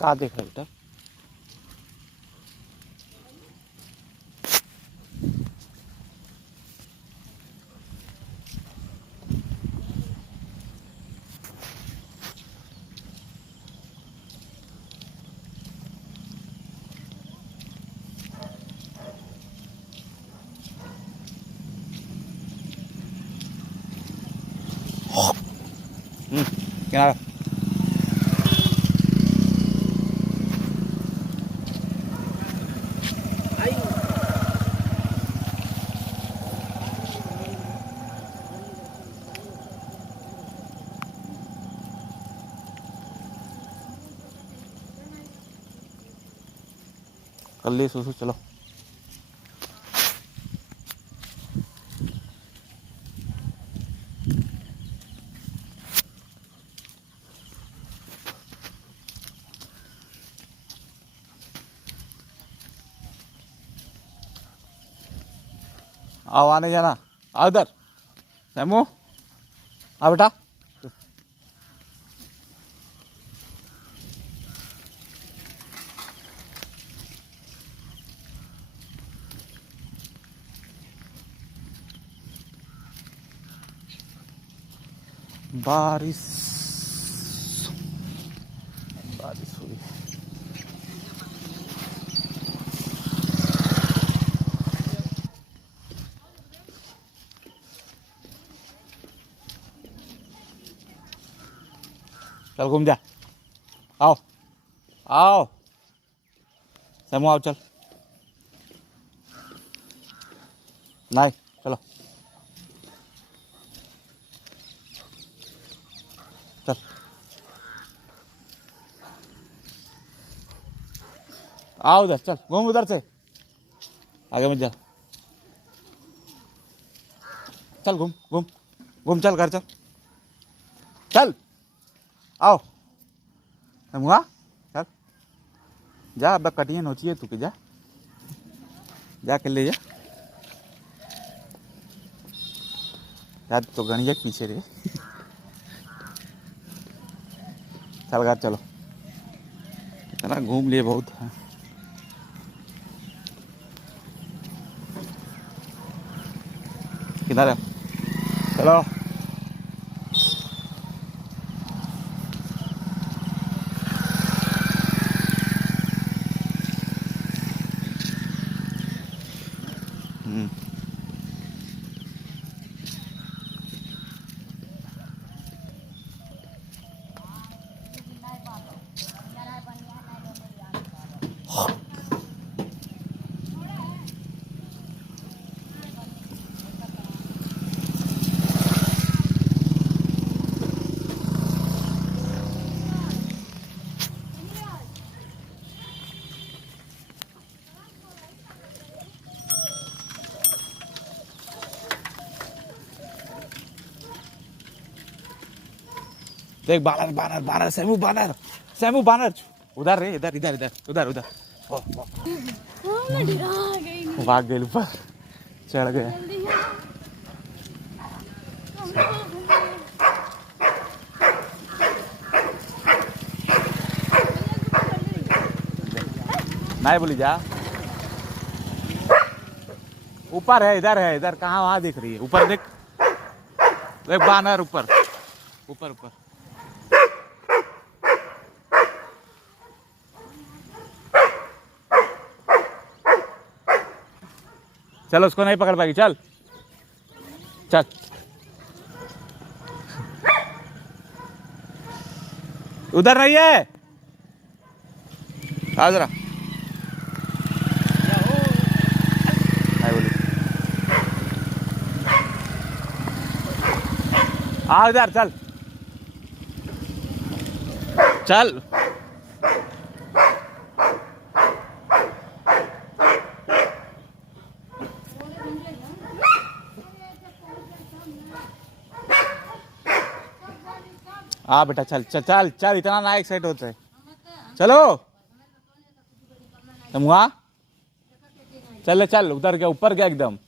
कहाँ देख रहा बेटा? क्या कर लिए सुसु? चलो आओ, आने जाना। आओ इधर सैमू, आ बेटा। बारिश बारिश हुई। चल घूम जा। आओ आओ सैमू, आओ चल। नहीं चलो चल। आओ उधर, चल घूम उधर से, आगे मत जा। चल घूम घूम घूम, चल घर चल चल। आओ हुआ, चल जा। अब कटिए नोचिए तू के, जा जाके ले जा। यार तो गणिया पीछे रे। चल घर चलो, इतना घूम लिए बहुत है। किधर है? चलो देख, बानर बानर बानर, सैमू बानर, सैमू बानर। उधर रे, इधर इधर इधर उधर उधर। भाग गए ऊपर, चढ़ गए। नहीं बोली जा। ऊपर है, इधर है, इधर कहाँ? वहां दिख रही है, ऊपर देख, देख बानर ऊपर ऊपर ऊपर। चल, उसको नहीं पकड़ पाएगी, चल चल। उधर नहीं है, आ जरा। आ इधर चल चल। हाँ बेटा, चल चल चल चल, इतना ना एक्साइट होता है। चलो तुम वहाँ चल चल, उधर गया, ऊपर गया एकदम।